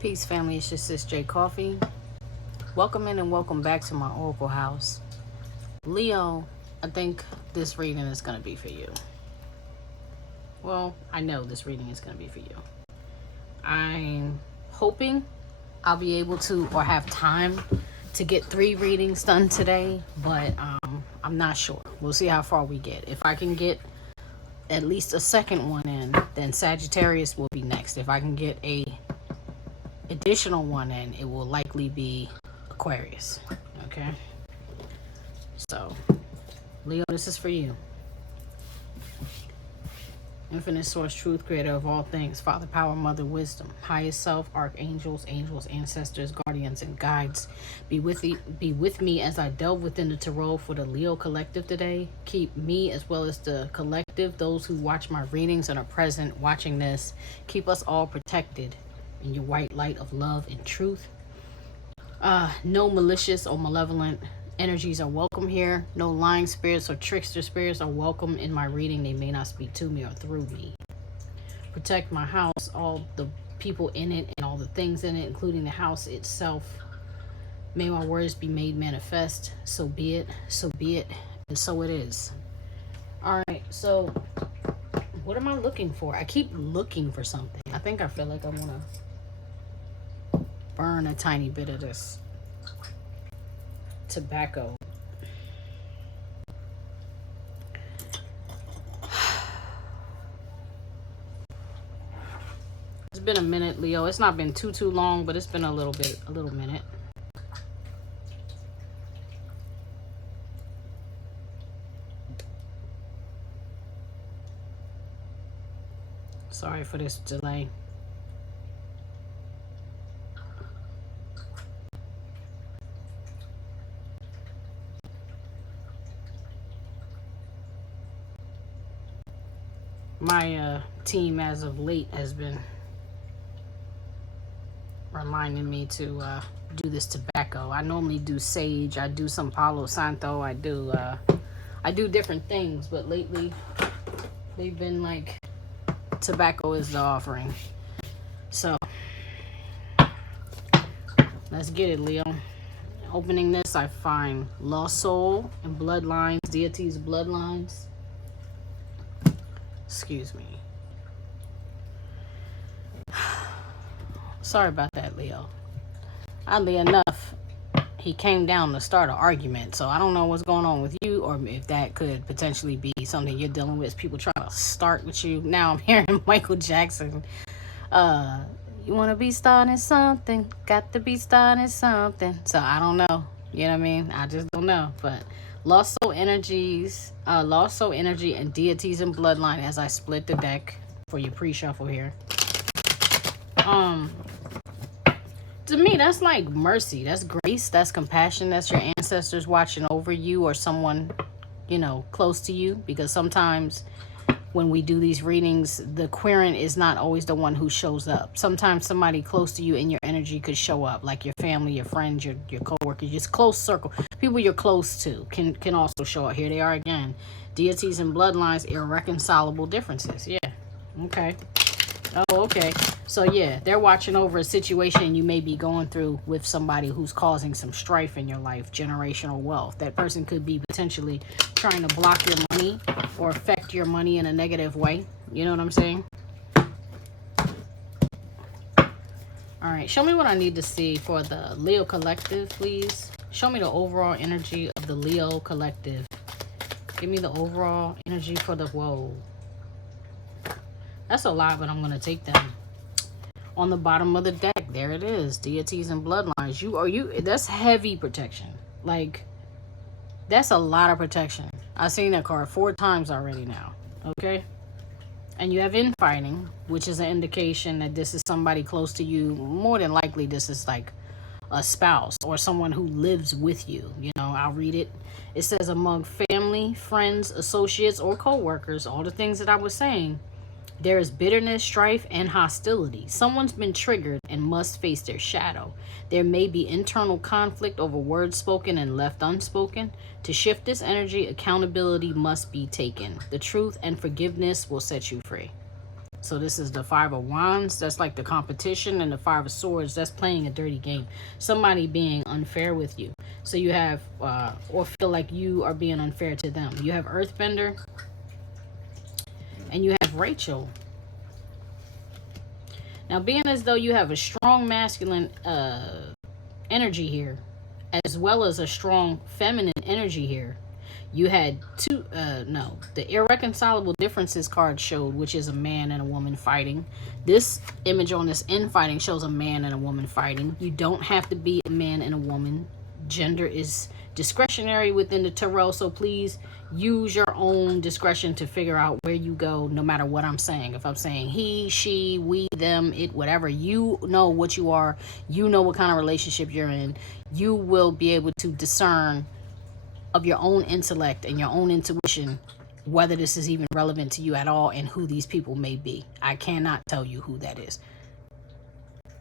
Peace, family. It's your sis J.Coffee. Welcome in and welcome back to my Oracle house. Leo, I think this reading is going to be for you. Well, I know this reading is going to be for you. I'm hoping I'll be able to or have time to get 3 readings done today, but I'm not sure. We'll see how far we get. If I can get at least a second one in, then Sagittarius will be next. If I can get a additional one in, it will likely be Aquarius. Okay, so Leo, this is for you. Infinite source, truth, creator of all things, father, power, mother, wisdom, highest self, archangels, angels, ancestors, guardians, and guides, be with me as I delve within the tarot for the Leo collective today. Keep me as well as the collective, those who watch my readings and are present watching this, keep us all protected in your white light of love and truth. No malicious or malevolent energies are welcome here. No lying spirits or trickster spirits are welcome in my reading. They may not speak to me or through me. Protect my house, all the people in it and all the things in it, including the house itself. May my words be made manifest. So be it, and so it is. All right, so what am I looking for? I keep looking for something. I think I feel like I want to burn a tiny bit of this tobacco. It's been a minute, Leo. It's not been too long, but it's been a little minute. Sorry for this delay. My team as of late has been reminding me to do this tobacco. I normally do sage, I do some Palo Santo, I do different things, but lately they've been like tobacco is the offering. So let's get it, Leo. Opening this, I find lost soul and bloodlines, deities, bloodlines. Excuse me. Sorry about that, Leo. Oddly enough, he came down to start an argument, so I don't know what's going on with you, or if that could potentially be something you're dealing with. People trying to start with you. Now I'm hearing Michael Jackson. You want to be starting something, got to be starting something. So I don't know. You know what I mean? I just don't know. But lost soul energies, lost soul energy and deities and bloodline as I split the deck for your pre-shuffle here. To me, that's like mercy. That's grace. That's compassion. That's your ancestors watching over you or someone, you know, close to you. Because sometimes when we do these readings, the querent is not always the one who shows up. Sometimes somebody close to you in your energy could show up, like your family, your friends, your co-workers, just close circle. People you're close to can also show up. Here they are again. Deities and bloodlines, irreconcilable differences. Yeah. Okay. Oh, okay. So yeah, they're watching over a situation you may be going through with somebody who's causing some strife in your life, generational wealth. That person could be potentially trying to block your money or affect your money in a negative way. You know what I'm saying? All right, show me what I need to see for the Leo collective, please. Show me the overall energy of the Leo collective. Give me the overall energy for the, whoa. That's a lot, but I'm going to take them. On the bottom of the deck, there it is. Deities and bloodlines. That's heavy protection. Like, that's a lot of protection. I've seen that card 4 times already now. Okay? And you have infighting, which is an indication that this is somebody close to you. More than likely, this is like a spouse or someone who lives with you. You know, I'll read it. It says among family, friends, associates, or co-workers, all the things that I was saying, there is bitterness, strife, and hostility. Someone's been triggered and must face their shadow. There may be internal conflict over words spoken and left unspoken. To shift this energy, accountability must be taken. The truth and forgiveness will set you free. So this is the Five of Wands. That's like the competition. And the Five of Swords, that's playing a dirty game. Somebody being unfair with you. So you have, or feel like you are being unfair to them. You have Earthbender. And you have Rachel. Now, being as though you have a strong masculine energy here, as well as a strong feminine energy here, you had the irreconcilable differences card showed, which is a man and a woman fighting. This image on this infighting shows a man and a woman fighting. You don't have to be a man and a woman. Gender is discretionary within the tarot, so please use your own discretion to figure out where you go, no matter what I'm saying. If I'm saying he, she, we, them, it, whatever, you know what you are. You know what kind of relationship you're in. You will be able to discern of your own intellect and your own intuition whether this is even relevant to you at all and who these people may be. I cannot tell you who that is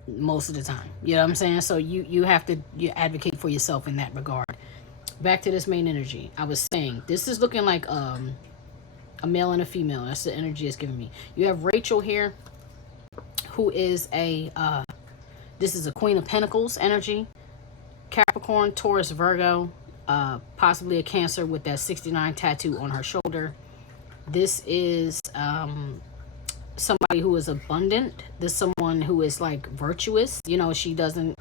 most of the time. You know what I'm saying? So you have to advocate for yourself in that regard. Back to this main energy. I was saying, this is looking like a male and a female. That's the energy it's giving me. You have Rachel here, who is this is a Queen of Pentacles energy. Capricorn, Taurus, Virgo, possibly a Cancer with that 69 tattoo on her shoulder. This is somebody who is abundant. This is someone who is like virtuous. You know, she doesn't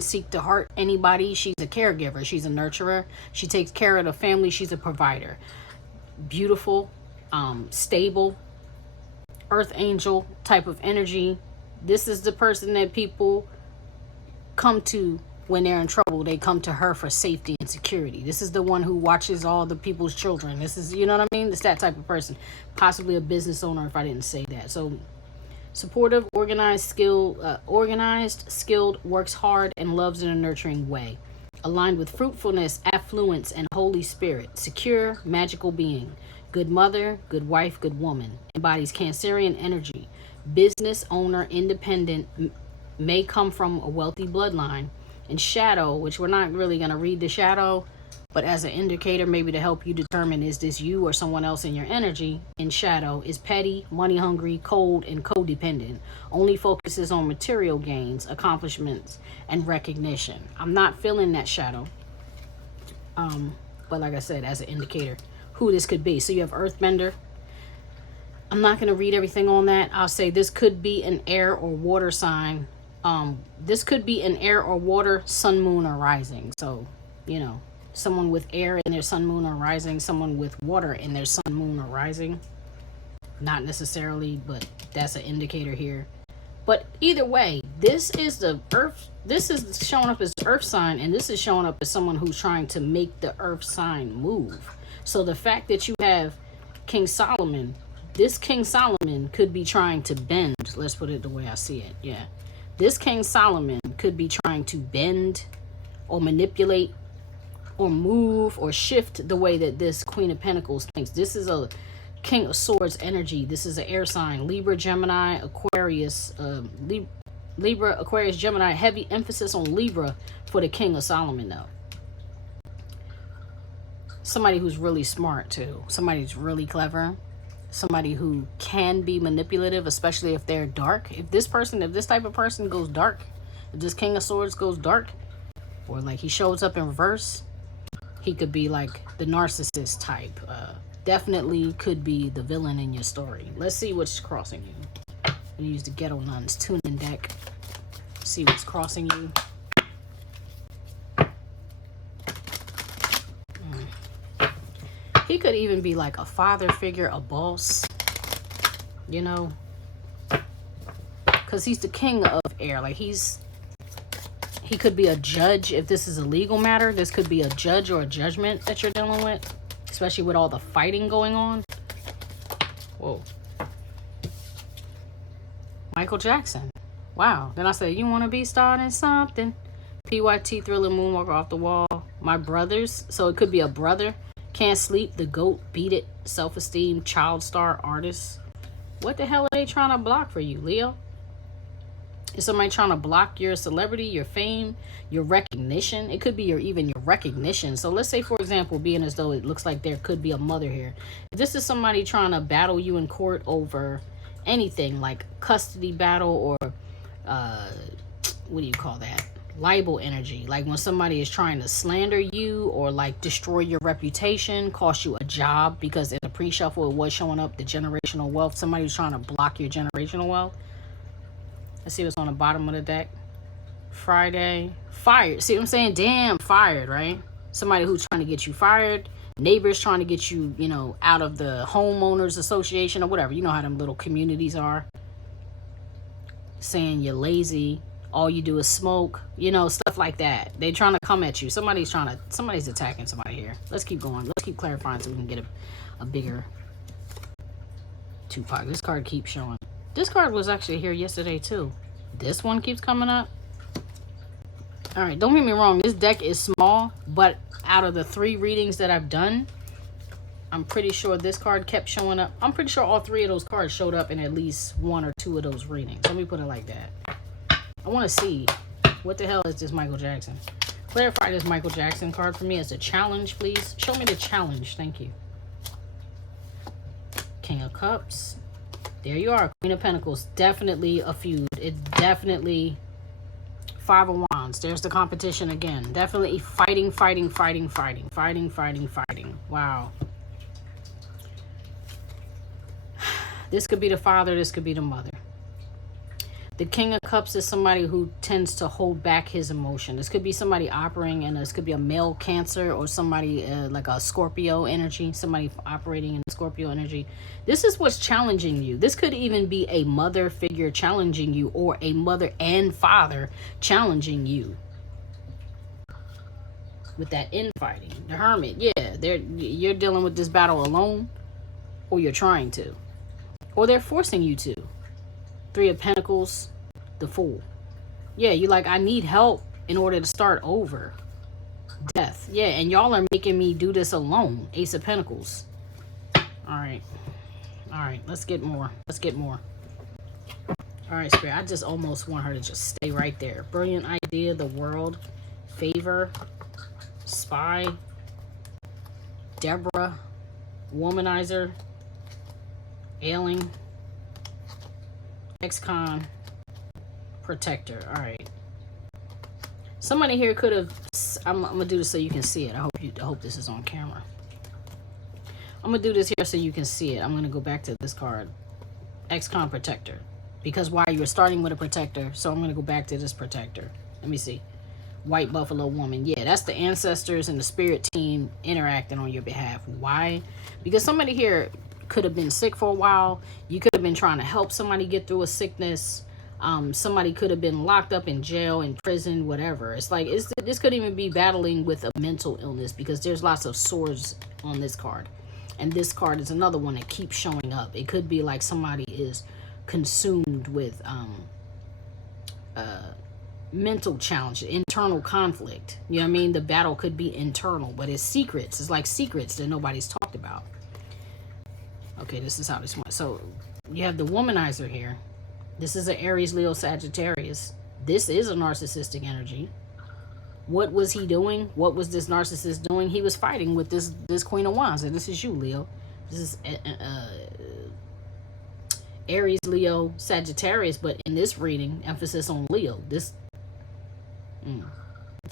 seek to hurt anybody. She's a caregiver. She's a nurturer. She takes care of the family. She's a provider. Beautiful, stable, earth angel type of energy. This is the person that people come to when they're in trouble. They come to her for safety and security. This is the one who watches all the people's children. This is, you know what I mean? It's that type of person. Possibly a business owner if I didn't say that. So supportive, organized, skilled, works hard, and loves in a nurturing way. Aligned with fruitfulness, affluence, and Holy Spirit. Secure, magical being. Good mother, good wife, good woman. Embodies Cancerian energy. Business owner, independent, may come from a wealthy bloodline. And shadow, which we're not really going to read the shadow, but as an indicator, maybe to help you determine is this you or someone else in your energy, in shadow, is petty, money hungry, cold, and codependent. Only focuses on material gains, accomplishments, and recognition. I'm not feeling that shadow. But like I said, as an indicator, who this could be. So you have Earthbender. I'm not going to read everything on that. I'll say this could be an air or water sign. This could be an air or water, sun, moon, or rising. So, you know, someone with air in their sun, moon, or rising, someone with water in their sun, moon, or rising. Not necessarily, but that's an indicator here. But either way, this is the earth. This is showing up as earth sign, and this is showing up as someone who's trying to make the earth sign move. So the fact that you have King Solomon, this King Solomon could be trying to bend. Let's put it the way I see it. Yeah. This King Solomon could be trying to bend or manipulate or move or shift the way that this Queen of Pentacles thinks. This is a King of Swords energy. This is an air sign. Libra, Gemini, Aquarius. Libra, Aquarius, Gemini. Heavy emphasis on Libra for the King of Solomon, though. Somebody who's really smart, too. Somebody who's really clever. Somebody who can be manipulative, especially if they're dark. If this type of person goes dark, if this King of Swords goes dark, or like he shows up in reverse, he could be like the narcissist type. Definitely could be the villain in your story. Let's see what's crossing you. I'm gonna use the Ghetto Nuns tuning deck. See what's crossing you. He could even be like a father figure, a boss, you know, because he's the king of air. Like he could be a judge. If this is a legal matter, this could be a judge or a judgment that you're dealing with, especially with all the fighting going on. Whoa. Michael Jackson. Wow. Then I said, you want to be starting something? PYT, Thriller, Moonwalker, Off the Wall. My brothers. So it could be a brother. Can't Sleep, The Goat, Beat It, Self-Esteem, Child Star, Artist. What the hell are they trying to block for you, Leo? Is somebody trying to block your celebrity, your fame, your recognition? It could be even your recognition. So let's say, for example, being as though it looks like there could be a mother here. If this is somebody trying to battle you in court over anything like custody battle or what do you call that, libel energy, like when somebody is trying to slander you or like destroy your reputation, cost you a job, because in the pre-shuffle it was showing up the generational wealth. Somebody was trying to block your generational wealth. Let's see what's on the bottom of the deck. Friday, fired. See what I'm saying? Damn, fired, right? Somebody who's trying to get you fired. Neighbors trying to get you, you know, out of the homeowners association or whatever. You know how them little communities are. Saying you're lazy, all you do is smoke, you know, stuff like that. They trying to come at you. Somebody's attacking somebody here. Let's keep going. Let's keep clarifying so we can get a bigger Tupac. This card keeps showing. This card was actually here yesterday too. This one keeps coming up. All right, don't get me wrong. This deck is small, but out of the 3 readings that I've done, I'm pretty sure this card kept showing up. I'm pretty sure all 3 of those cards showed up in at least 1 or 2 of those readings. Let me put it like that. I want to see, what the hell is this Michael Jackson? Clarify this Michael Jackson card for me as a challenge, please. Show me the challenge. Thank you. King of Cups. There you are. Queen of Pentacles. Definitely a feud. It definitely... 5 of Wands. There's the competition again. Definitely fighting. Wow. This could be the father. This could be the mother. The King of Cups is somebody who tends to hold back his emotion. This could be somebody operating in this could be a male Cancer or somebody like a Scorpio energy. Somebody operating in Scorpio energy. This is what's challenging you. This could even be a mother figure challenging you, or a mother and father challenging you. With that infighting. The Hermit. Yeah, you're dealing with this battle alone, or you're trying to. Or they're forcing you to. 3 of Pentacles, the Fool. Yeah, you like, I need help in order to start over. Death. Yeah, and y'all are making me do this alone. Ace of Pentacles. All right. All right, let's get more. Let's get more. All right, Spirit, I just almost want her to just stay right there. Brilliant idea, the world, favor, spy, Deborah, womanizer, ailing, ex-con, protector. All right. Somebody here could have. I'm gonna do this so you can see it. I hope this is on camera. I'm gonna do this here so you can see it. I'm gonna go back to this card, ex-con protector, because why you were starting with a protector, so I'm gonna go back to this protector. Let me see. White Buffalo Woman. Yeah, that's the ancestors and the spirit team interacting on your behalf. Why? Because somebody here could have been sick for a while. You could have been trying to help somebody get through a sickness. Somebody could have been locked up in jail, in prison, whatever. It's like, this could even be battling with a mental illness, because there's lots of swords on this card. And this card is another one that keeps showing up. It could be like somebody is consumed with mental challenge, internal conflict. You know what I mean? The battle could be internal, but it's secrets. It's like secrets that nobody's talked about. Okay, this is how this went. So you have the womanizer here. This is an Aries, Leo, Sagittarius. This is a narcissistic energy. What was he doing? What was this narcissist doing? He was fighting with this Queen of Wands. And this is you, Leo. This is Aries, Leo, Sagittarius. But in this reading, emphasis on Leo. This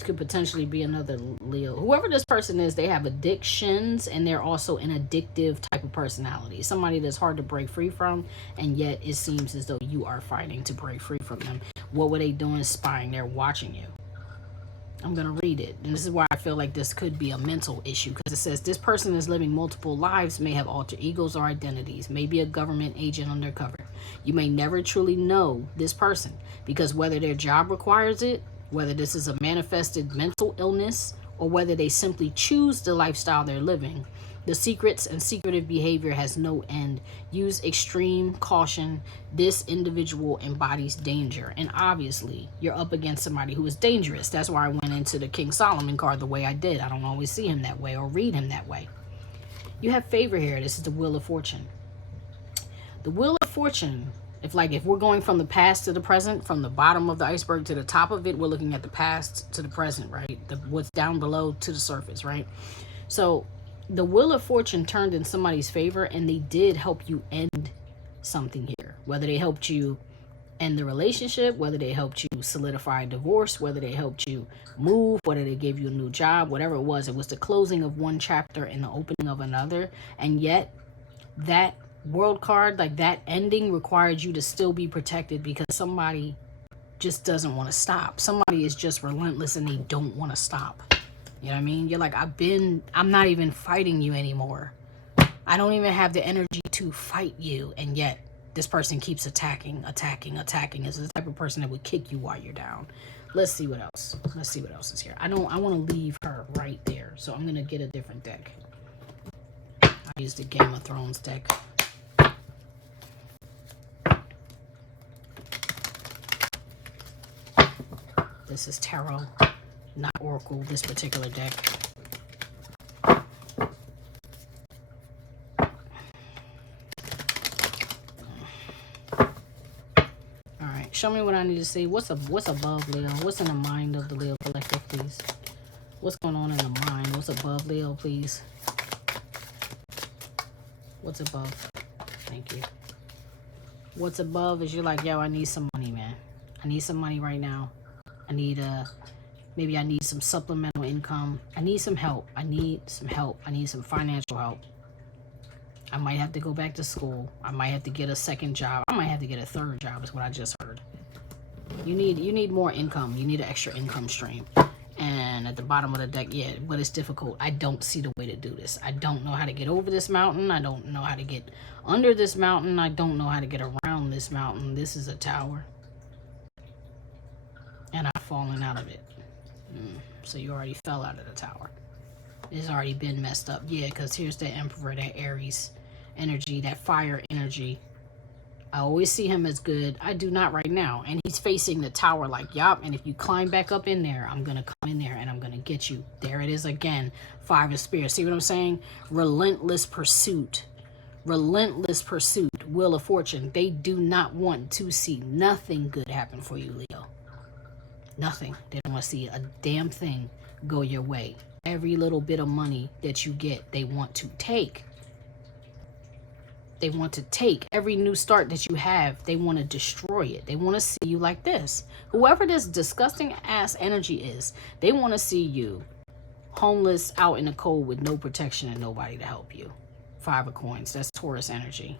could potentially be another Leo. Whoever this person is, they have addictions, and they're also an addictive type of personality. Somebody that's hard to break free from, and yet it seems as though you are fighting to break free from them. What were they doing? Spying. They're watching you. I'm going to read it. And this is why I feel like this could be a mental issue, because it says this person is living multiple lives, may have alter egos or identities, may be a government agent undercover. You may never truly know this person, because whether their job requires it, whether this is a manifested mental illness, or whether they simply choose the lifestyle they're living, the secrets and secretive behavior has no end. Use extreme caution. This individual embodies danger. And obviously, you're up against somebody who is dangerous. That's why I went into the King Solomon card the way I did. I don't always see him that way or read him that way. You have favor here. This is the Wheel of Fortune. The Wheel of Fortune, if we're going from the past to the present, from the bottom of the iceberg to the top of it, we're looking at the past to the present, right? What's down below to the surface, right? So the Wheel of Fortune turned in somebody's favor, and they did help you end something here. Whether they helped you end the relationship, whether they helped you solidify a divorce, whether they helped you move, whether they gave you a new job, whatever it was the closing of one chapter and the opening of another. And yet that world card, like that ending, required you to still be protected because somebody just doesn't want to stop. Somebody is just relentless and they don't want to stop. You know what I mean? You're like, I'm not even fighting you anymore. I don't even have the energy to fight you. And yet this person keeps attacking. Is the type of person that would kick you while you're down. Let's see what else. Let's see what else is here. I want to leave her right there. So I'm going to get a different deck. I use the Game of Thrones deck. This is tarot, not oracle, this particular deck. Alright, show me what I need to see. What's above Leo? What's in the mind of the Leo collective, please? What's going on in the mind? What's above Leo, please? What's above? Thank you. What's above is you're like, yo, I need some money, man. I need some money right now. I need maybe I need some supplemental income. I need some help. I need some help. I need some financial help. I might have to go back to school. I might have to get a second job. I might have to get a third job is what I just heard. You need more income. You need an extra income stream. And at the bottom of the deck, yeah, but it's difficult. I don't see the way to do this. I don't know how to get over this mountain. I don't know how to get under this mountain. I don't know how to get around this mountain. This is a tower. And I've fallen out of it. So you already fell out of the tower. It's already been messed up. Yeah, because here's the Emperor, that Aries energy, that fire energy. I always see him as good. I do not right now. And he's facing the tower like, yup. And if you climb back up in there, I'm going to come in there and I'm going to get you. There it is again. Five of Spears. See what I'm saying? Relentless pursuit. Relentless pursuit. Wheel of Fortune. They do not want to see nothing good happen for you, Leo. Nothing. They don't want to see a damn thing go your way. Every little bit of money that you get, they want to take. They want to take. Every new start that you have, they want to destroy it. They want to see you like this. Whoever this disgusting ass energy is, they want to see you homeless, out in the cold with no protection and nobody to help you. Five of Coins. That's Taurus energy.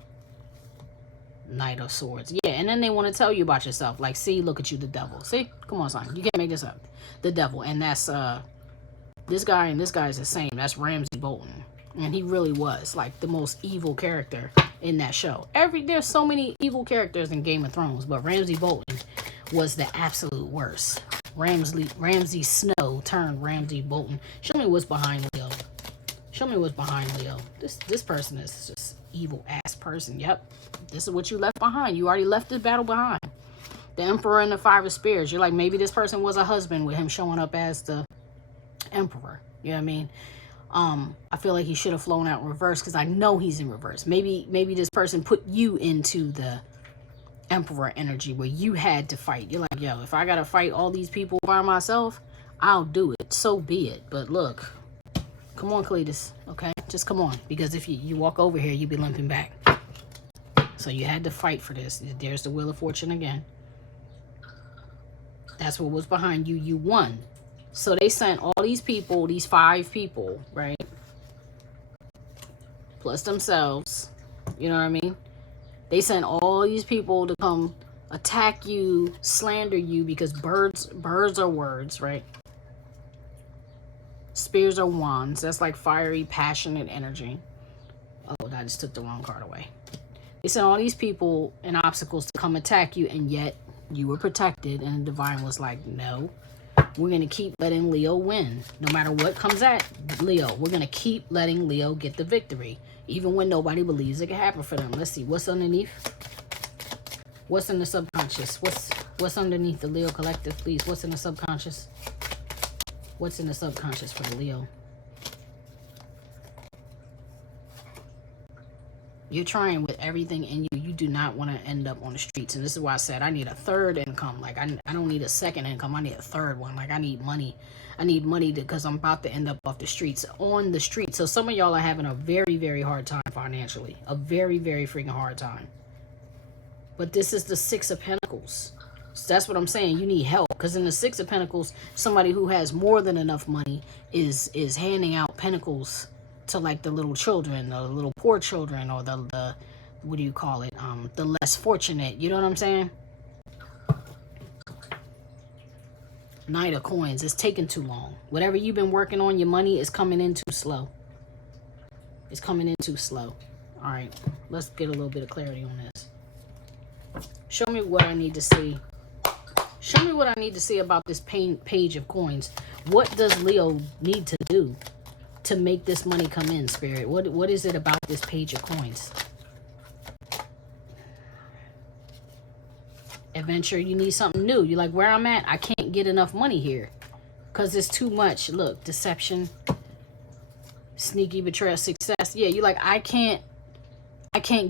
Knight of Swords. Yeah, and then they want to tell you about yourself. Like, see, look at you, the devil. See? Come on, son. You can't make this up. The devil. And that's, this guy and this guy is the same. That's Ramsay Bolton. And he really was, like, the most evil character in that show. There's so many evil characters in Game of Thrones, but Ramsay Bolton was the absolute worst. Ramsay Snow turned Ramsay Bolton. Show me what's behind Leo. Show me what's behind Leo. This person is just evil ass person. Yep. This is what you left behind. You already left this battle behind. The Emperor and the Five of Spears. You're like, maybe this person was a husband with him showing up as the Emperor. You know what I mean? I feel like he should have flown out in reverse because I know he's in reverse. Maybe this person put you into the Emperor energy where you had to fight. You're like, yo, if I gotta fight all these people by myself, I'll do it. So be it. But look, come on, Cletus. Okay, just come on, because if you walk over here, you'll be limping back. So you had to fight for this. There's the Wheel of Fortune again. That's what was behind you. You won. So they sent all these people, these 5 people, right? Plus themselves. You know what I mean? They sent all these people to come attack you, slander you, because birds are words, right? Spears are wands. That's like fiery, passionate energy. Oh, I just took the wrong card away. They sent all these people and obstacles to come attack you, and yet you were protected. And the divine was like, no, we're going to keep letting Leo win. No matter what comes at Leo, we're going to keep letting Leo get the victory, even when nobody believes it can happen for them. Let's see. What's underneath? What's in the subconscious? What's underneath the Leo collective, please? What's in the subconscious? What's in the subconscious for the Leo? You're trying with everything in you. You do not want to end up on the streets. And this is why I said I need a third income. Like, I don't need a second income. I need a third one. Like, I need money. I need money because I'm about to end up off the streets, on the streets. So some of y'all are having a very, very hard time financially. A very, very freaking hard time. But this is the Six of Pentacles. So that's what I'm saying. You need help. Because in the Six of Pentacles, somebody who has more than enough money is handing out pentacles to like the little children, or the little poor children, or the what do you call it? The less fortunate. You know what I'm saying? Knight of Coins. It's taking too long. Whatever you've been working on, your money is coming in too slow. It's coming in too slow. All right. Let's get a little bit of clarity on this. Show me what I need to see. Show me what I need to see about this Page of Coins. What does Leo need to do to make this money come in, Spirit? What is it about this Page of Coins? Adventure, you need something new. You're like, where I'm at, I can't get enough money here. Because it's too much. Look, deception, sneaky betrayal, success. Yeah, you're like, I can't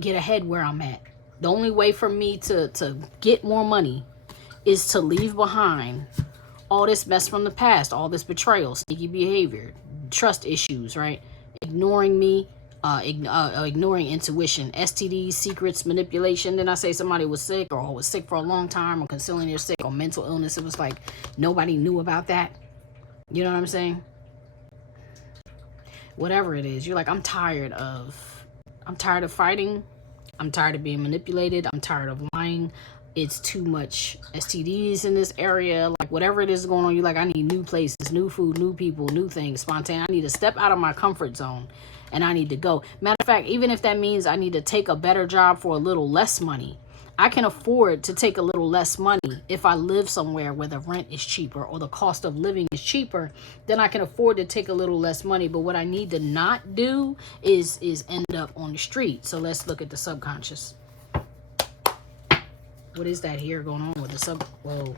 get ahead where I'm at. The only way for me to get more money is to leave behind all this mess from the past, all this betrayal, sneaky behavior, trust issues, right? Ignoring me, ignoring intuition, STDs, secrets, manipulation. Then I say somebody was sick, or was sick for a long time, or concealing their sick, or mental illness. It was like nobody knew about that. You know what I'm saying? Whatever it is, you're like, I'm tired of fighting. I'm tired of being manipulated. I'm tired of lying. It's too much STDs in this area. Like whatever it is going on, you're like, I need new places, new food, new people, new things, spontaneous. I need to step out of my comfort zone and I need to go. Matter of fact, even if that means I need to take a better job for a little less money, I can afford to take a little less money if I live somewhere where the rent is cheaper or the cost of living is cheaper. Then I can afford to take a little less money. But what I need to not do is end up on the street. So let's look at the subconscious. What is that here going on with the whoa.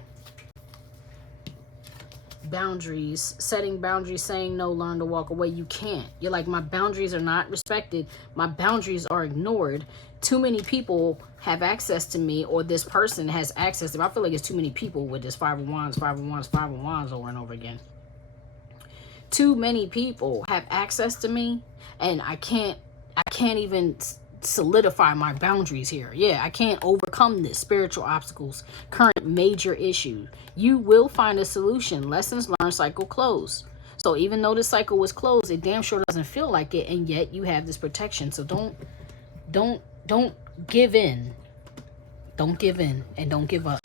Boundaries, setting boundaries, saying no, learn to walk away. You can't. You're like, my boundaries are not respected. My boundaries are ignored. Too many people have access to me, or this person has access to me. I feel like it's too many people with this Five of Wands, Five of Wands, Five of Wands over and over again. Too many people have access to me, and I can't even solidify my boundaries here. Yeah, I can't overcome this. Spiritual obstacles, current major issue. You will find a solution. Lessons learned, cycle closed. So even though the cycle was closed, it damn sure doesn't feel like it, and yet you have this protection. So don't give in. Don't give in, and don't give up.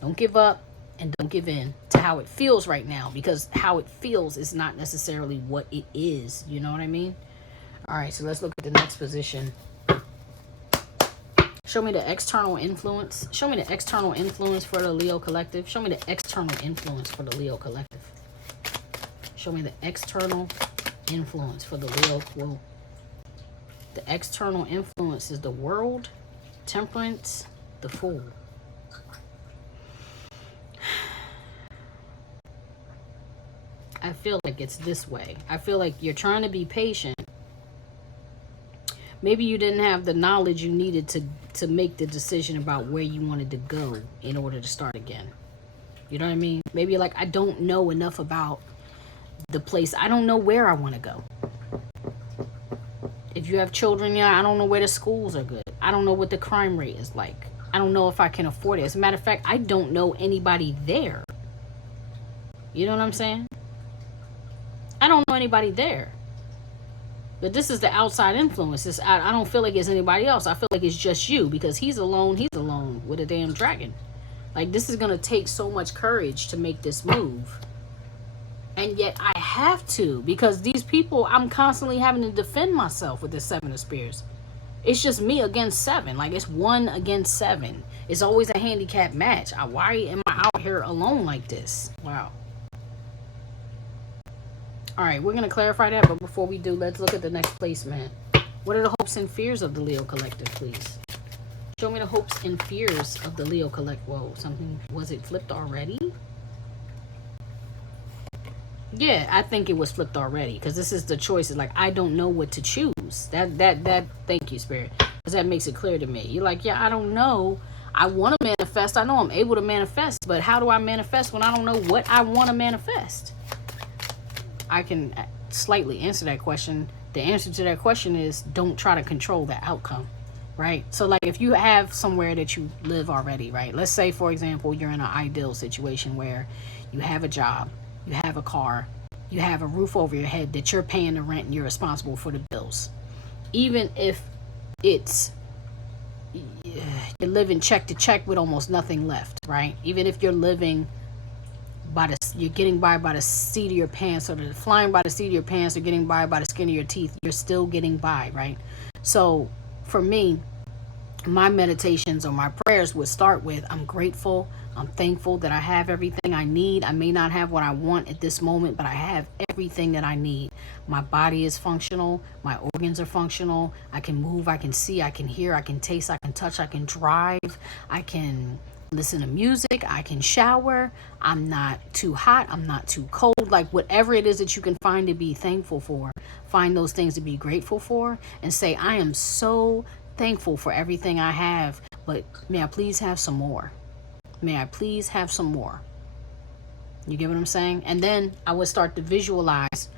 Don't give up and don't give in to how it feels right now, because how it feels is not necessarily what it is. You know what I mean? All right, so let's look at the next position. Show me the external influence. Show me the external influence for the Leo collective. Show me the external influence for the Leo collective. Show me the external influence for the Leo. Whoa. The external influence is the World, Temperance, the Fool. I feel like it's this way. I feel like you're trying to be patient. Maybe you didn't have the knowledge you needed to make the decision about where you wanted to go in order to start again. You know what I mean? Maybe you're like, I don't know enough about the place. I don't know where I want to go. If you have children, yeah, I don't know where the schools are good. I don't know what the crime rate is like. I don't know if I can afford it. As a matter of fact, I don't know anybody there. You know what I'm saying? I don't know anybody there. But this is the outside influence. I don't feel like it's anybody else. I feel like it's just you, because he's alone with a damn dragon. Like, this is going to take so much courage to make this move. And yet I have to, because these people, I'm constantly having to defend myself with this Seven of Spears. It's just me against seven. Like, it's 1 against 7. It's always a handicap match. Why am I out here alone like this? Wow. All right, we're going to clarify that. But before we do, let's look at the next placement. What are the hopes and fears of the Leo collective, please? Show me the hopes and fears of the Leo collective. Whoa, something. Was it flipped already? Yeah, I think it was flipped already, because this is the choices. Like, I don't know what to choose. That thank you, Spirit, because that makes it clear to me. You're like, yeah, I don't know. I want to manifest. I know I'm able to manifest, but how do I manifest when I don't know what I want to manifest? I can slightly answer that question. The answer to that question is, don't try to control the outcome. right? So like if you have somewhere that you live already, right? Let's say, for example, you're in an ideal situation where you have a job, you have a car, you have a roof over your head, that you're paying the rent and you're responsible for the bills. Even if it's you're living check to check with almost nothing left, right? Even if you're living you're getting by the seat of your pants, or flying by the seat of your pants, or getting by the skin of your teeth, you're still getting by, right? So for me, my meditations or my prayers would start with, I'm grateful, I'm thankful that I have everything I need. I may not have what I want at this moment, but I have everything that I need. My body is functional, my organs are functional, I can move, I can see, I can hear, I can taste, I can touch, I can drive, I can listen to music, I can shower, I'm not too hot, I'm not too cold. Like whatever it is that you can find to be thankful for, find those things to be grateful for, and say, I am so thankful for everything I have, but may I please have some more? May I please have some more? You get what I'm saying? And then I would start to visualize,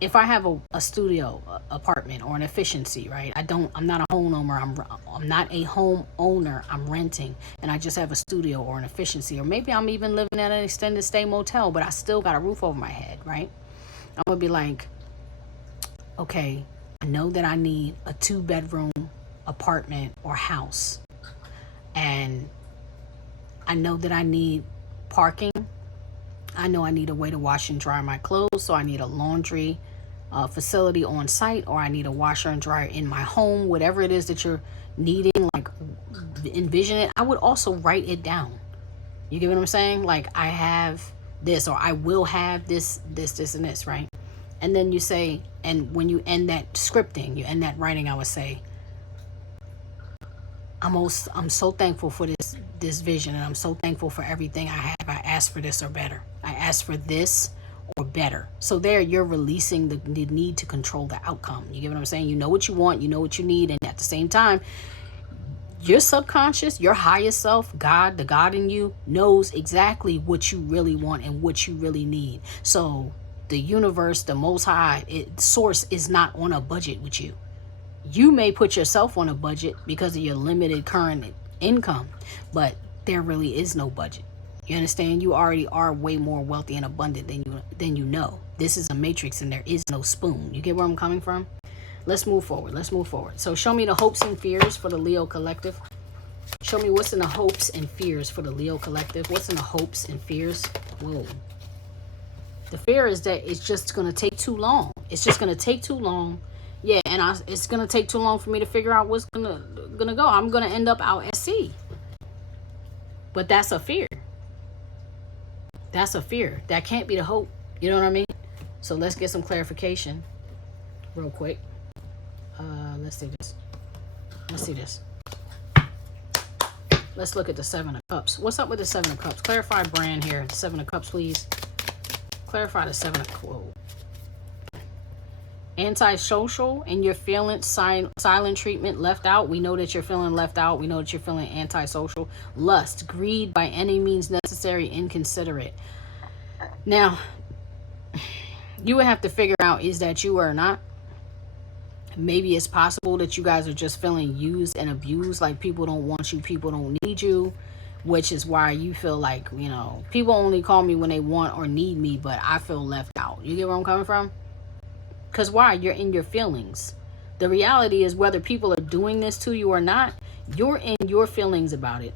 if I have a studio apartment or an efficiency, right? I'm not a homeowner. I'm not a home owner. I'm renting, and I just have a studio or an efficiency, or maybe I'm even living at an extended stay motel, but I still got a roof over my head, right? I'm gonna be like, okay, I know that I need a 2-bedroom apartment or house, and I know that I need parking. I know I need a way to wash and dry my clothes, so I need a laundry facility on site, or I need a washer and dryer in my home. Whatever it is that you're needing, like envision it. I would also write it down. You get what I'm saying? Like, I have this, or I will have this, and this, right? And then you say, and when you end that scripting, you end that writing, I would say, I'm so thankful for this vision, and I'm so thankful for everything I have. I asked for this or better. I asked for this or better. So there, you're releasing the need to control the outcome. You get what I'm saying? You know what you want, you know what you need, and at the same time, your subconscious, your highest self, God, the God in you, knows exactly what you really want and what you really need. So the universe, the Most High, source is not on a budget with you. You may put yourself on a budget because of your limited current income, but there really is no budget. You understand? You already are way more wealthy and abundant than you know. This is a matrix, and there is no spoon. You get where I'm coming from? Let's move forward. So show me the hopes and fears for the Leo collective. Show me what's in the hopes and fears for the Leo collective. What's in the hopes and fears? Whoa. The fear is that it's just going to take too long. It's just going to take too long. Yeah, and it's going to take too long for me to figure out what's going to go. I'm going to end up out at sea. But that's a fear. That's a fear. That can't be the hope. You know what I mean? So let's get some clarification real quick. Let's see this. Let's look at the 7 of Cups. What's up with the 7 of Cups? Clarify brand here. The 7 of Cups, please. Clarify the 7 of Cups. Antisocial, and you're feeling silent treatment, left out. We know that you're feeling left out. We know that you're feeling antisocial. Lust, greed, by any means necessary, inconsiderate. Now, you would have to figure out, is that you or not? Maybe it's possible that you guys are just feeling used and abused, like people don't want you, people don't need you, which is why you feel like, you know, people only call me when they want or need me, but I feel left out. You get where I'm coming from? Because why? You're in your feelings. The reality is, whether people are doing this to you or not, you're in your feelings about it.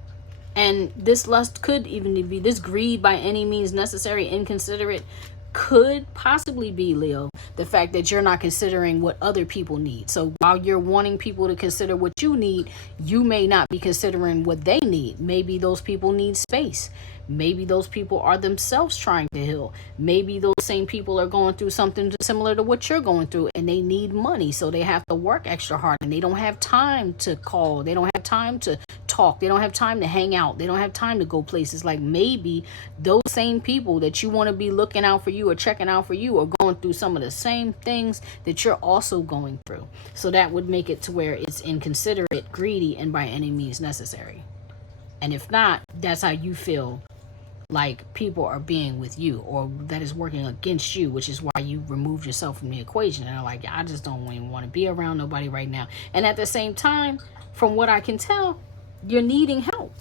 And this lust could even be, this greed, by any means necessary, inconsiderate, could possibly be, Leo, the fact that you're not considering what other people need. So while you're wanting people to consider what you need, you may not be considering what they need. Maybe those people need space. Maybe those people are themselves trying to heal. Maybe those same people are going through something similar to what you're going through, and they need money, so they have to work extra hard, and they don't have time to call. They don't have time to talk. They don't have time to hang out. They don't have time to go places. Like, maybe those same people that you want to be looking out for you or checking out for you are going through some of the same things that you're also going through. So that would make it to where it's inconsiderate, greedy, and by any means necessary. And if not, that's how you feel like people are being with you, or that is working against you, which is why you removed yourself from the equation. And they're like, I just don't even want to be around nobody right now. And at the same time, from what I can tell, you're needing help.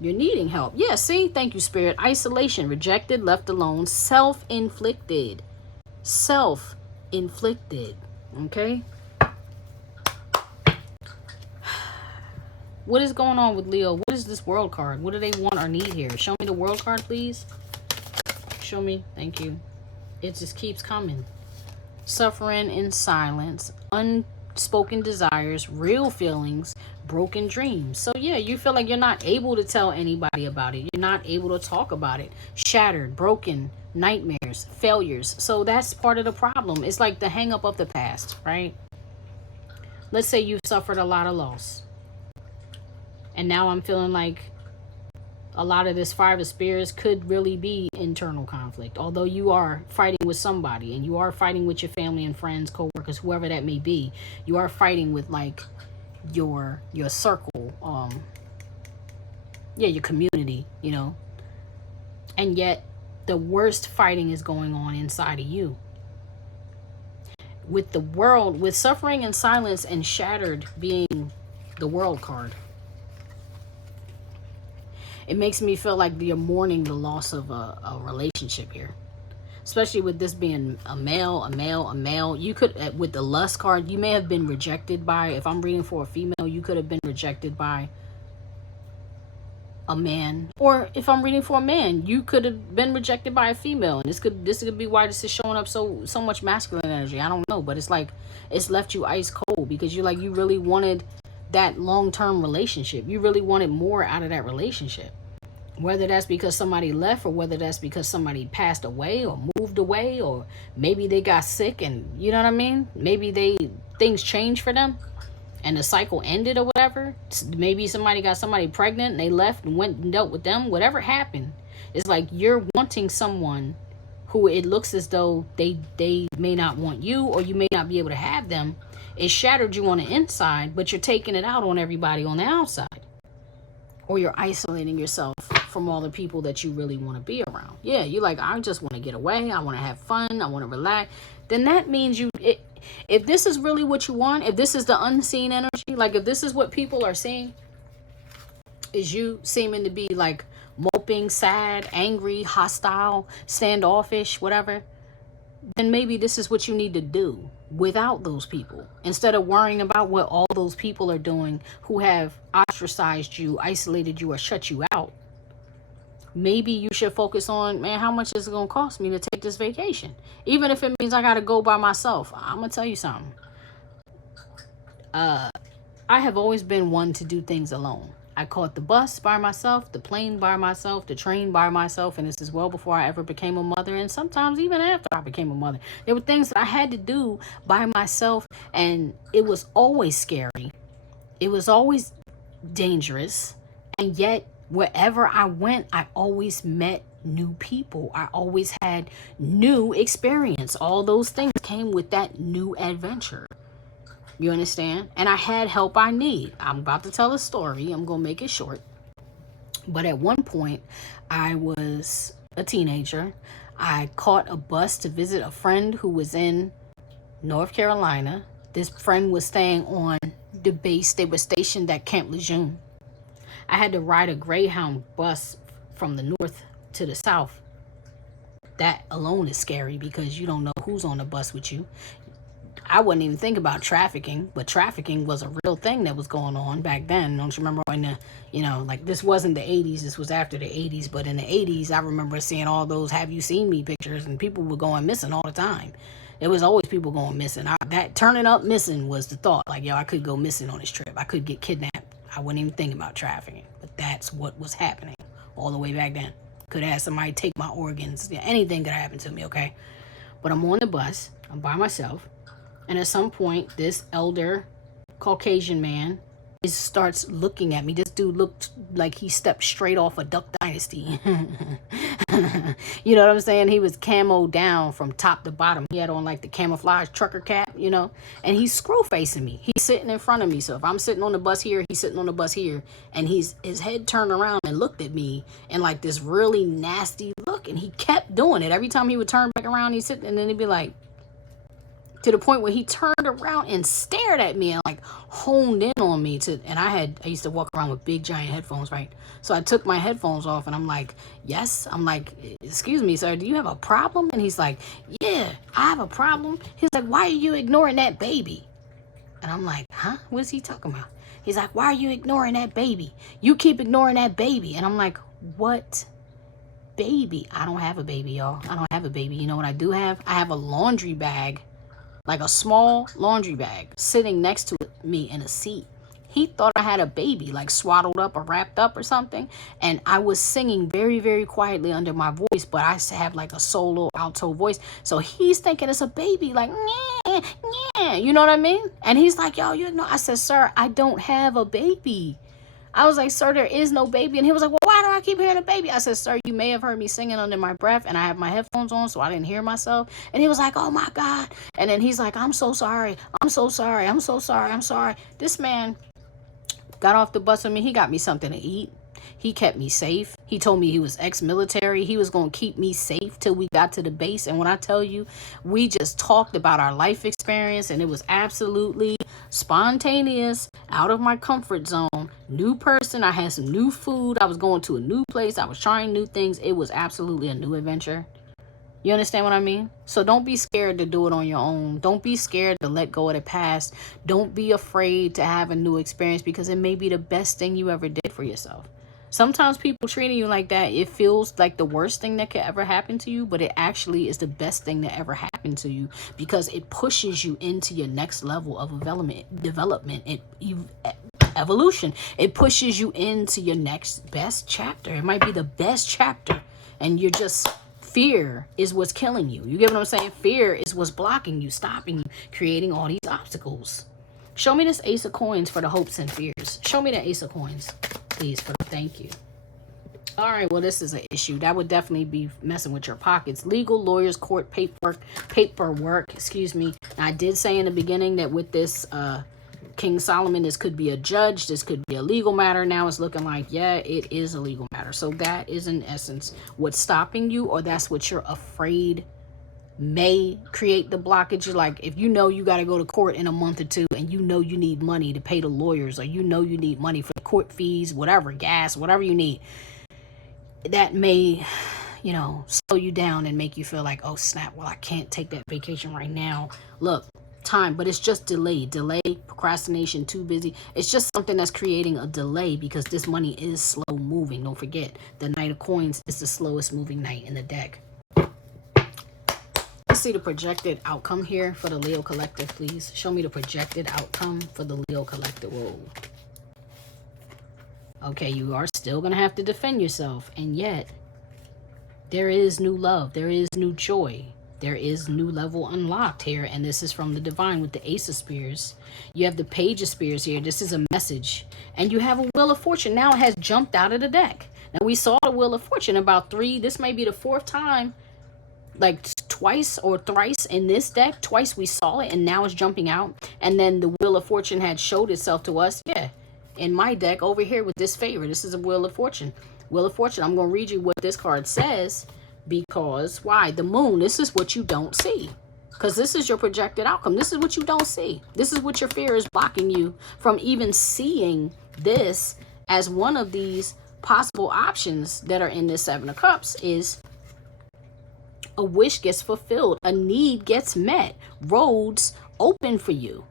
You're needing help. Yeah, see? Thank you, Spirit. Isolation, rejected, left alone, self-inflicted. Self-inflicted. Okay? What is going on with Leo? What is this world card? What do they want or need here? Show me the world card, please. Show me. Thank you. It just keeps coming. Suffering in silence, unspoken desires, real feelings, broken dreams. So yeah, you feel like you're not able to tell anybody about it. You're not able to talk about it. Shattered, broken, nightmares, failures. So that's part of the problem. It's like the hang up of the past, right? Let's say you've suffered a lot of loss. And now I'm feeling like a lot of this Five of Spears could really be internal conflict. Although you are fighting with somebody, and you are fighting with your family and friends, co-workers, whoever that may be. You are fighting with like your circle, your community, you know. And yet the worst fighting is going on inside of you. With the world, with suffering and silence and shattered being the world card. It makes me feel like you're mourning the loss of a relationship here. Especially with this being a male. You could, with the lust card, you may have been rejected by, if I'm reading for a female, you could have been rejected by a man. Or if I'm reading for a man, you could have been rejected by a female. And this could be why this is showing up so much masculine energy. I don't know. But it's like, it's left you ice cold because you really wanted that long-term relationship. You really wanted more out of that relationship, whether that's because somebody left, or whether that's because somebody passed away or moved away, or maybe they got sick, and you know what I mean, maybe things changed for them and the cycle ended or whatever. Maybe somebody got somebody pregnant and they left and went and dealt with them. Whatever happened, it's like you're wanting someone who it looks as though they may not want you, or you may not be able to have them. It shattered you on the inside, but you're taking it out on everybody on the outside. Or you're isolating yourself from all the people that you really want to be around. Yeah, you're like, I just want to get away. I want to have fun. I want to relax. Then that means if this is really what you want, if this is the unseen energy, like if this is what people are seeing, is you seeming to be like moping, sad, angry, hostile, standoffish, whatever, then maybe this is what you need to do without those people, instead of worrying about what all those people are doing who have ostracized you, isolated you, or shut you out. Maybe you should focus on, man, how much is it going to cost me to take this vacation? Even if it means I got to go by myself. I'm going to tell you something. I have always been one to do things alone. I caught the bus by myself, the plane by myself, the train by myself, and this is well before I ever became a mother, and sometimes even after I became a mother. There were things that I had to do by myself, and it was always scary. It was always dangerous, and yet wherever I went, I always met new people. I always had new experience. All those things came with that new adventure. You understand? And I had help I need. I'm about to tell a story. I'm going to make it short. But at one point, I was a teenager. I caught a bus to visit a friend who was in North Carolina. This friend was staying on the base. They were stationed at Camp Lejeune. I had to ride a Greyhound bus from the north to the south. That alone is scary because you don't know who's on the bus with you. I wouldn't even think about trafficking, but trafficking was a real thing that was going on back then. Don't you remember in the, like this wasn't the 80s, this was after the 80s, but in the 80s, I remember seeing all those have you seen me pictures, and people were going missing all the time. There was always people going missing. That turning up missing was the thought, like, yo, I could go missing on this trip. I could get kidnapped. I wouldn't even think about trafficking, but that's what was happening all the way back then. Could have somebody take my organs. Yeah, anything could happen to me, okay? But I'm on the bus. I'm by myself. And at some point, this elder Caucasian man It starts looking at me. This dude looked like he stepped straight off a Duck Dynasty. You know what I'm saying? He was camo down from top to bottom. He had on like the camouflage trucker cap, you know, and he's screw facing me. He's sitting in front of me. So if I'm sitting on the bus here, he's sitting on the bus here, and his head turned around and looked at me and like this really nasty look, and he kept doing it. Every time he would turn back around, he'd sit, and then he'd be like, to the point where he turned around and stared at me and like honed in on me and I used to walk around with big giant headphones, right? So I took my headphones off and I'm like, yes. I'm like, excuse me, sir, do you have a problem? And he's like, yeah, I have a problem. He's like, why are you ignoring that baby? And I'm like, huh? What is he talking about? He's like, why are you ignoring that baby? You keep ignoring that baby. And I'm like, what baby? I don't have a baby, y'all. I don't have a baby. You know what I do have? I have a laundry bag, like a small laundry bag sitting next to me in a seat. He thought I had a baby, like swaddled up or wrapped up or something. And I was singing very, very quietly under my voice, but I have like a solo alto voice. So he's thinking it's a baby, like, yeah, yeah, you know what I mean? And he's like, yo, you know, I said, sir, I don't have a baby. I was like, sir, there is no baby. And he was like, well, why do I keep hearing a baby? I said, sir, you may have heard me singing under my breath and I have my headphones on, so I didn't hear myself. And he was like, oh my God. And then he's like, I'm so sorry. I'm so sorry. I'm so sorry. I'm sorry. This man got off the bus with me. He got me something to eat. He kept me safe. He told me he was ex-military. He was going to keep me safe till we got to the base. And when I tell you, we just talked about our life experience, and it was absolutely spontaneous, out of my comfort zone. New person. I had some new food. I was going to a new place. I was trying new things. It was absolutely a new adventure. You understand what I mean? So don't be scared to do it on your own. Don't be scared to let go of the past. Don't be afraid to have a new experience, because it may be the best thing you ever did for yourself. Sometimes people treating you like that, it feels like the worst thing that could ever happen to you, but it actually is the best thing that ever happened to you, because it pushes you into your next level of development, evolution. It pushes you into your next best chapter. It might be the best chapter, and you're just... Fear is what's killing you. You get what I'm saying? Fear is what's blocking you, stopping you, creating all these obstacles. Show me this Ace of Coins for the hopes and fears. Show me the Ace of Coins, please, for the thank you. All right, well, this is an issue. That would definitely be messing with your pockets. Legal, lawyers, court, paperwork, excuse me. Now, I did say in the beginning that with this King Solomon, this could be a judge, this could be a legal matter. Now it's looking like, yeah, it is a legal matter. So that is in essence what's stopping you, or that's what you're afraid may create the blockage. Like if you know you got to go to court in a month or two, and you know you need money to pay the lawyers, or you know you need money for the court fees, whatever, gas, whatever you need, that may, you know, slow you down and make you feel like, oh snap, well, I can't take that vacation right now. Look, time, but it's just delay, procrastination, too busy. It's just something that's creating a delay, because this money is slow moving. Don't forget, the Knight of Coins is the slowest moving knight in the deck. Let's see the projected outcome here for the Leo Collective, please. Show me the projected outcome for the Leo Collective. Whoa. Okay, you are still gonna have to defend yourself, and yet there is new love, there is new joy. There is new level unlocked here, and this is from the Divine with the Ace of Spears. You have the Page of Spears here. This is a message. And you have a Wheel of Fortune. Now it has jumped out of the deck. Now we saw the Wheel of Fortune about this may be the fourth time, like twice or thrice in this deck. Twice we saw it, and now it's jumping out. And then the Wheel of Fortune had showed itself to us. Yeah, in my deck over here with this favor. This is a Wheel of Fortune. Wheel of Fortune. I'm going to read you what this card says. Because why? The Moon, this is what you don't see, because this is your projected outcome. This is what you don't see. This is what your fear is blocking you from even seeing this as one of these possible options that are in this Seven of Cups. Is a wish gets fulfilled, a need gets met, roads open for you.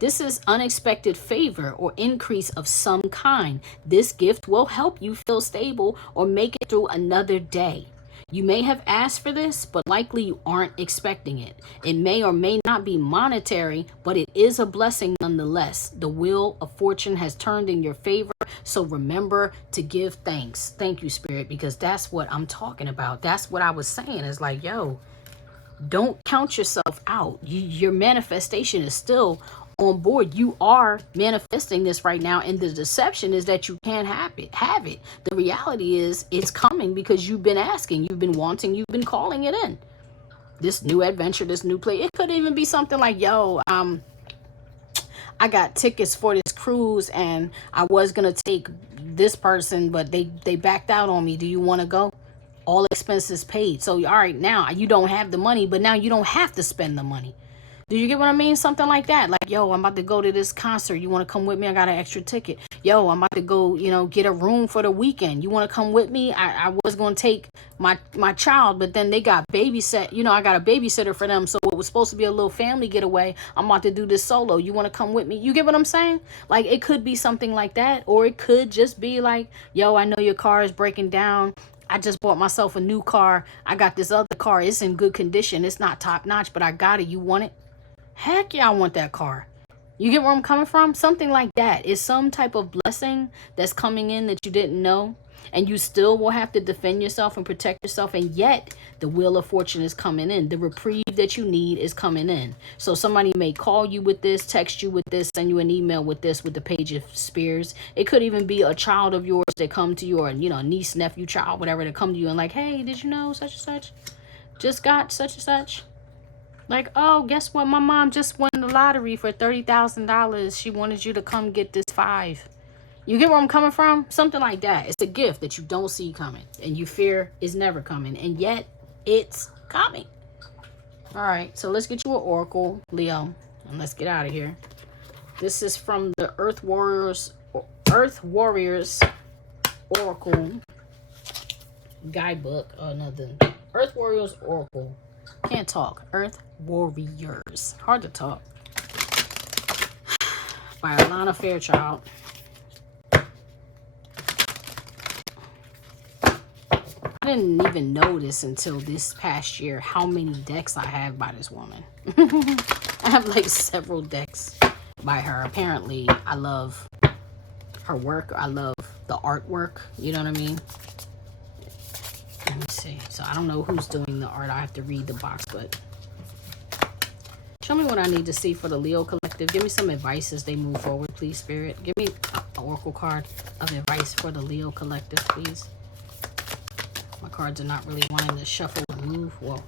This is unexpected favor or increase of some kind. This gift will help you feel stable or make it through another day. You may have asked for this, but likely you aren't expecting it. It may or may not be monetary, but it is a blessing nonetheless. The Wheel of Fortune has turned in your favor, so remember to give thanks. Thank you, Spirit, because that's what I'm talking about. That's what I was saying. Is like, yo, don't count yourself out. Your manifestation is still on board. You are manifesting this right now, and the deception is that you can't have it. The reality is it's coming because you've been asking, you've been wanting, you've been calling it in. This new adventure, this new play. It could even be something like, yo, I got tickets for this cruise and I was gonna take this person, but they backed out on me. Do you want to go? All expenses paid. So all right, now you don't have the money, but now you don't have to spend the money. Do you get what I mean? Something like that. Like, yo, I'm about to go to this concert. You want to come with me? I got an extra ticket. Yo, I'm about to go, get a room for the weekend. You want to come with me? I was going to take my child, but then they got babysat. I got a babysitter for them. So it was supposed to be a little family getaway. I'm about to do this solo. You want to come with me? You get what I'm saying? Like, it could be something like that. Or it could just be like, yo, I know your car is breaking down. I just bought myself a new car. I got this other car. It's in good condition. It's not top notch, but I got it. You want it? Heck yeah, I want that car. You get where I'm coming from? Something like that is some type of blessing that's coming in that you didn't know. And you still will have to defend yourself and protect yourself. And yet the wheel of fortune is coming in. The reprieve that you need is coming in. So somebody may call you with this, text you with this, send you an email with this, with the page of spears. It could even be a child of yours that come to you, or, niece, nephew, child, whatever, that come to you and like, hey, did you know such and such? Just got such and such. Like, oh, guess what? My mom just won the lottery for $30,000. She wanted you to come get this 5. You get where I'm coming from? Something like that. It's a gift that you don't see coming and you fear is never coming. And yet it's coming. All right. So let's get you an oracle, Leo, and let's get out of here. This is from the Earth Warriors Oracle guidebook. Oh, nothing. Earth Warriors Oracle. Can't talk. Earth Warriors. Hard to talk. By Alana Fairchild. I didn't even notice until this past year how many decks I have by this woman. I have like several decks by her. Apparently, I love her work. I love the artwork. You know what I mean? Let me see. So I don't know who's doing the art. I have to read the box, but show me what I need to see for the Leo collective. Give me some advice as they move forward, please, Spirit. Give me an oracle card of advice for the Leo collective, please. My cards are not really wanting to shuffle and move. Whoa.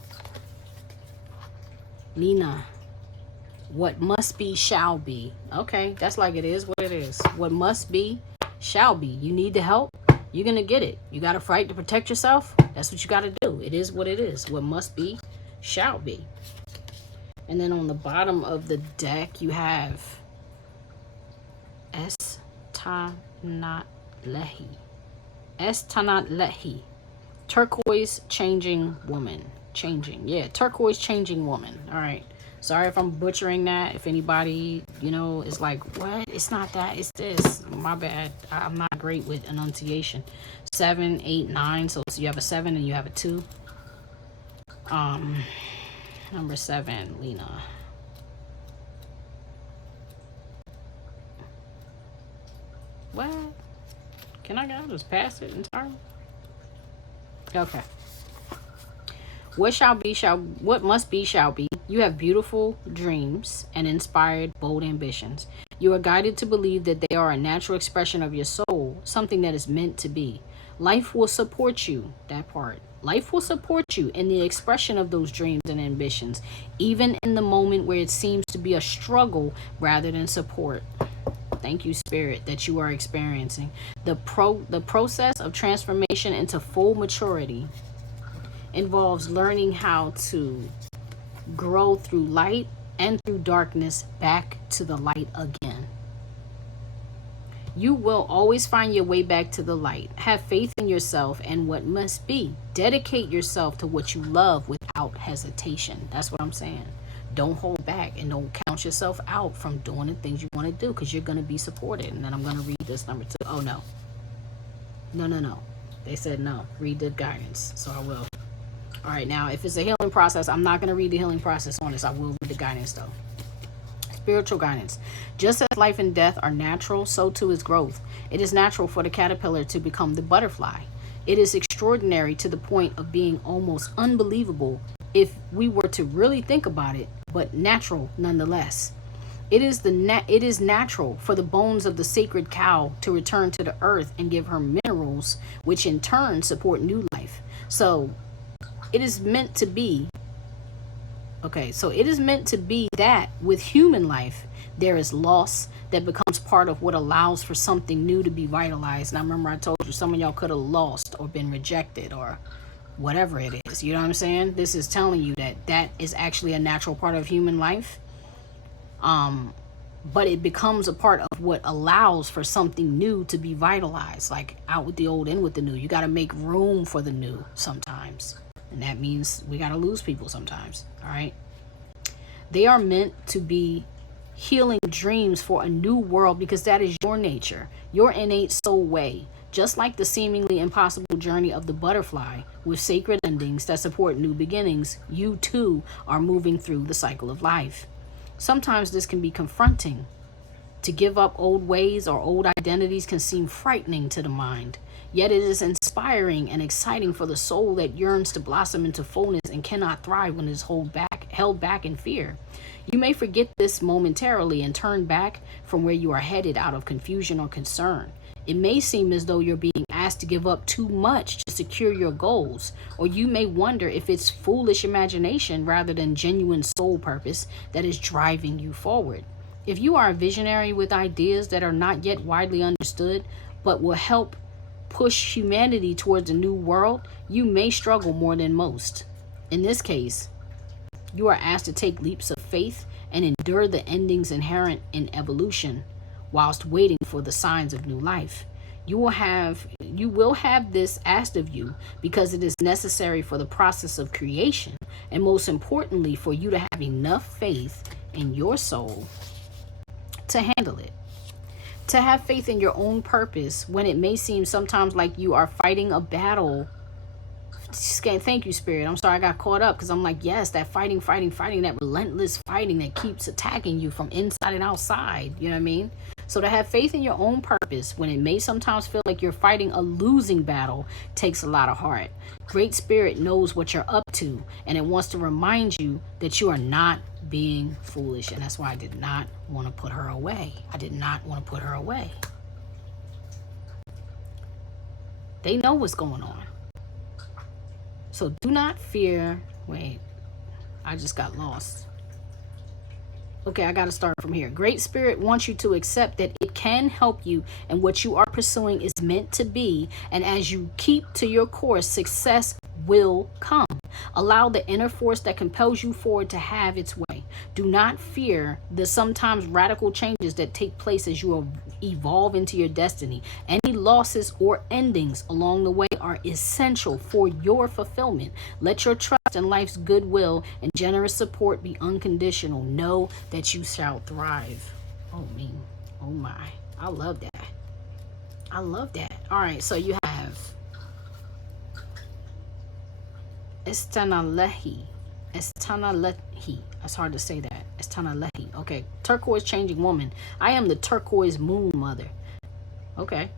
Nina. What must be shall be. Okay, that's like it is what it is. What must be shall be. You need the help. You're going to get it. You got to fight to protect yourself. That's what you got to do. It is what it is. What must be, shall be. And then on the bottom of the deck, you have S.T.Lehi. Turquoise changing woman. Changing. Yeah, turquoise changing woman. All right. Sorry if I'm butchering that. If anybody, is like, what? It's not that. It's this. My bad. I'm not great with enunciation. 7, 8, 9. So you have a 7 and you have a 2. Number 7, Lena. What? Can I just pass it entirely? Okay. What must be shall be. You have beautiful dreams and inspired bold ambitions. You are guided to believe that they are a natural expression of your soul, something that is meant to be. Life will support you, that part. Life will support you in the expression of those dreams and ambitions, even in the moment where it seems to be a struggle rather than support. Thank you, Spirit, that you are experiencing. The process of transformation into full maturity involves learning how to grow through light and through darkness back to the light again. You will always find your way back to the light. Have faith in yourself and what must be. Dedicate yourself to what you love without hesitation. That's what I'm saying. Don't hold back and don't count yourself out from doing the things you want to do, because you're going to be supported. And then I'm going to read this number 2. Oh, no. No. They said no. Read the guidance. So I will. All right, now, if it's a healing process, I'm not going to read the healing process on this. I will read the guidance, though. Spiritual guidance. Just as life and death are natural, so too is growth. It is natural for the caterpillar to become the butterfly. It is extraordinary to the point of being almost unbelievable if we were to really think about it, but natural nonetheless. It is natural for the bones of the sacred cow to return to the earth and give her minerals, which in turn support new life. So it is meant to be, okay, so it is meant to be that with human life, there is loss that becomes part of what allows for something new to be vitalized. And I remember I told you some of y'all could have lost or been rejected or whatever it is. You know what I'm saying? This is telling you that that is actually a natural part of human life. But it becomes a part of what allows for something new to be vitalized, like out with the old, in with the new. You got to make room for the new sometimes. And that means we got to lose people sometimes. All right. They are meant to be healing dreams for a new world because that is your nature, your innate soul way. Just like the seemingly impossible journey of the butterfly with sacred endings that support new beginnings, you too are moving through the cycle of life. Sometimes this can be confronting. To give up old ways or old identities can seem frightening to the mind. Yet it is inspiring and exciting for the soul that yearns to blossom into fullness and cannot thrive when it is held back in fear. You may forget this momentarily and turn back from where you are headed out of confusion or concern. It may seem as though you're being asked to give up too much to secure your goals, or you may wonder if it's foolish imagination rather than genuine soul purpose that is driving you forward. If you are a visionary with ideas that are not yet widely understood, but will help push humanity towards a new world, you may struggle more than most. In this case, you are asked to take leaps of faith and endure the endings inherent in evolution, whilst waiting for the signs of new life. You will have this asked of you because it is necessary for the process of creation, and most importantly for you to have enough faith in your soul to handle it. To have faith in your own purpose when it may seem sometimes like you are fighting a battle. Thank you, Spirit. I'm sorry I got caught up because I'm like, yes, that fighting, that relentless fighting that keeps attacking you from inside and outside. You know what I mean? So to have faith in your own purpose when it may sometimes feel like you're fighting a losing battle takes a lot of heart. Great Spirit knows what you're up to, and it wants to remind you that you are not being foolish. And that's why I did not want to put her away. They know what's going on. So do not fear. Wait, I just got lost. Okay, I got to start from here. Great Spirit wants you to accept that it can help you, and what you are pursuing is meant to be. And as you keep to your course, success will come. Allow the inner force that compels you forward to have its way. Do not fear the sometimes radical changes that take place as you evolve into your destiny. Any losses or endings along the way are essential for your fulfillment. Let your trust in life's goodwill and generous support be unconditional. Know that you shall thrive. Oh, me. Oh, my. I love that. All right, so you have Estanalehi. That's hard to say that. Estanalehi. Okay. Turquoise changing woman. I am the turquoise moon mother. Okay.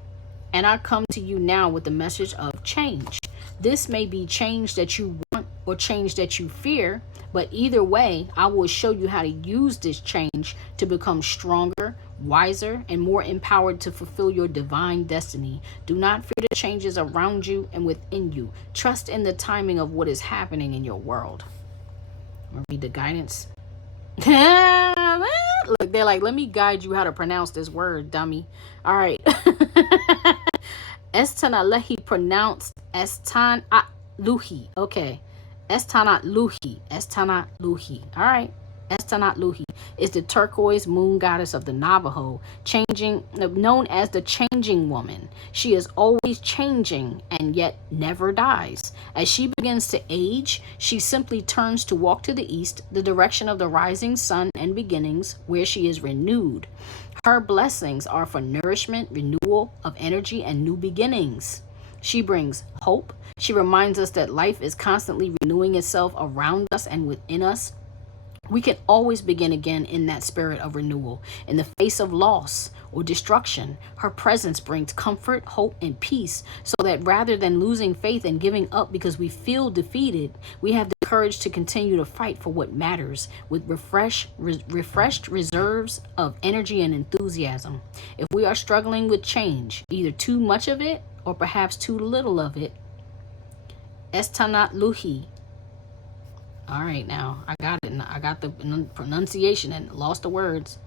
And I come to you now with the message of change. This may be change that you want or change that you fear, but either way, I will show you how to use this change to become stronger, wiser, and more empowered to fulfill your divine destiny. Do not fear the changes around you and within you. Trust in the timing of what is happening in your world. I'm gonna read the guidance. Look, they're like, let me guide you how to pronounce this word, dummy. All right. Estanalehi pronounced Estanatluhi. Okay. Estanatluhi. All right. Estanatluhi is the turquoise moon goddess of the Navajo, known as the changing woman. She is always changing and yet never dies. As she begins to age, she simply turns to walk to the east, the direction of the rising sun and beginnings, where she is renewed. Her blessings are for nourishment, renewal of energy, and new beginnings. She brings hope. She reminds us that life is constantly renewing itself around us and within us. We can always begin again in that spirit of renewal. In the face of loss or destruction, her presence brings comfort, hope, and peace, so that rather than losing faith and giving up because we feel defeated, we have the courage to continue to fight for what matters with refreshed reserves of energy and enthusiasm. If we are struggling with change, either too much of it or perhaps too little of it, Estanat Luhi. All right, now I got it. I got the pronunciation and lost the words.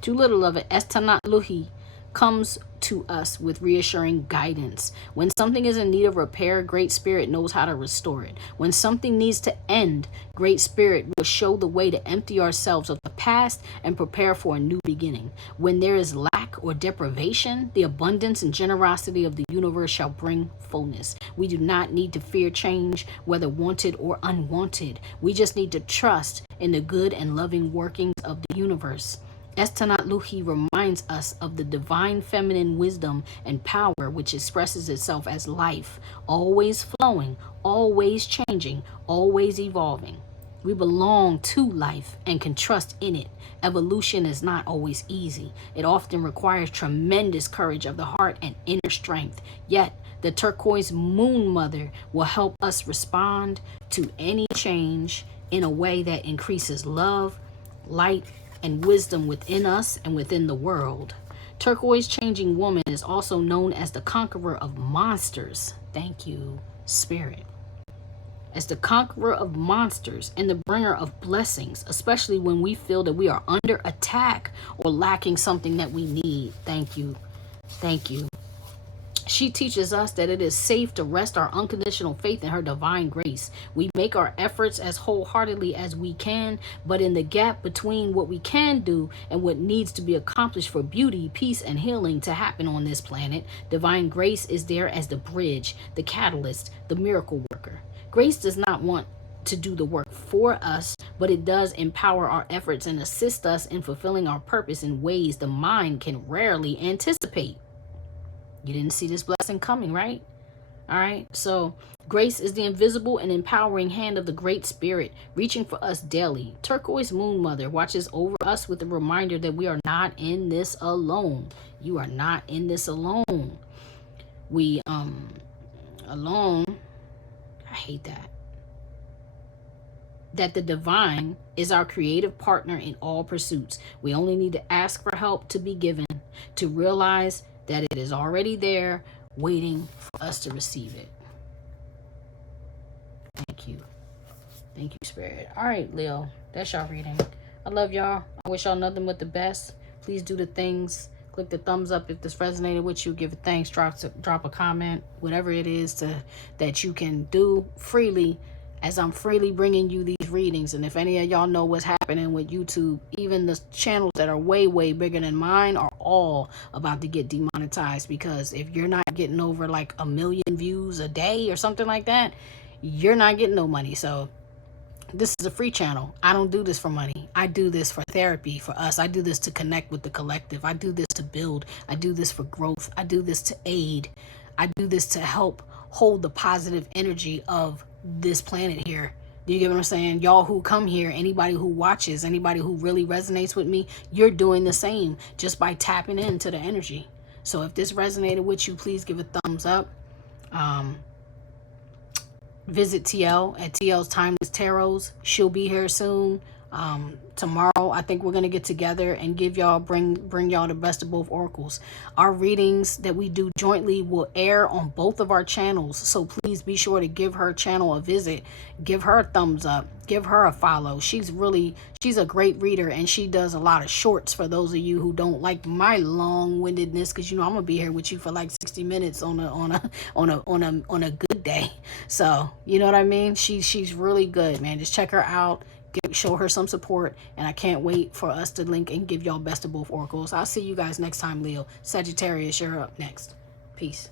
Too little of it. Estanat Luhi comes to us with reassuring guidance. When something is in need of repair, Great Spirit knows how to restore it. When something needs to end, Great Spirit will show the way to empty ourselves of the past and prepare for a new beginning. When there is lack or deprivation, the abundance and generosity of the universe shall bring fullness. We do not need to fear change, whether wanted or unwanted. We just need to trust in the good and loving workings of the universe. Estanat Luhi reminds us of the divine feminine wisdom and power which expresses itself as life, always flowing, always changing, always evolving. We belong to life and can trust in it. Evolution is not always easy. It often requires tremendous courage of the heart and inner strength. Yet, the turquoise moon mother will help us respond to any change in a way that increases love, light, and wisdom within us and within the world. Turquoise changing woman is also known as the conqueror of monsters. Thank you, Spirit. As the conqueror of monsters and the bringer of blessings, especially when we feel that we are under attack or lacking something that we need. Thank you. Thank you. She teaches us that it is safe to rest our unconditional faith in her divine grace. We make our efforts as wholeheartedly as we can, but in the gap between what we can do and what needs to be accomplished for beauty, peace, and healing to happen on this planet, divine grace is there as the bridge, the catalyst, the miracle worker. Grace does not want to do the work for us, but it does empower our efforts and assist us in fulfilling our purpose in ways the mind can rarely anticipate. You didn't see this blessing coming, right? All right. So grace is the invisible and empowering hand of the Great Spirit, reaching for us daily. Turquoise Moon Mother watches over us with a reminder that we are not in this alone. You are not in this alone. We alone. I hate that. That the divine is our creative partner in all pursuits. We only need to ask for help to be given, to realize that it is already there, waiting for us to receive it. Thank you. Thank you, Spirit. All right, Leo, that's y'all reading. I love y'all. I wish y'all nothing but the best. Please do the things. Click the thumbs up if this resonated with you. Give a thanks. Drop a comment. Whatever it is that you can do freely, as I'm freely bringing you these readings. And if any of y'all know what's happening with YouTube, even the channels that are way, way bigger than mine are all about to get demonetized, because if you're not getting over like 1 million views a day or something like that, you're not getting no money. So this is a free channel. I don't do this for money. I do this for therapy, for us. I do this to connect with the collective. I do this to build. I do this for growth. I do this to aid. I do this to help hold the positive energy of this planet here. Do you get what I'm saying? Y'all who come here, anybody who watches, anybody who really resonates with me, you're doing the same just by tapping into the energy. So if this resonated with you, please give a thumbs up. Visit TL at T.L'sTimelessTarots. She'll be here soon. Tomorrow I think we're gonna get together and give y'all bring y'all the best of both oracles. Our readings that we do jointly will air on both of our channels, so please be sure to give her channel a visit, give her a thumbs up, give her a follow. She's a great reader, and she does a lot of shorts for those of you who don't like my long-windedness, because you know I'm gonna be here with you for like 60 minutes on a good day. So you know what I mean. She's really good, man. Just check her out. Show her some support, and I can't wait for us to link and give y'all best of both oracles. I'll see you guys next time, Leo. Sagittarius, you're up next. Peace.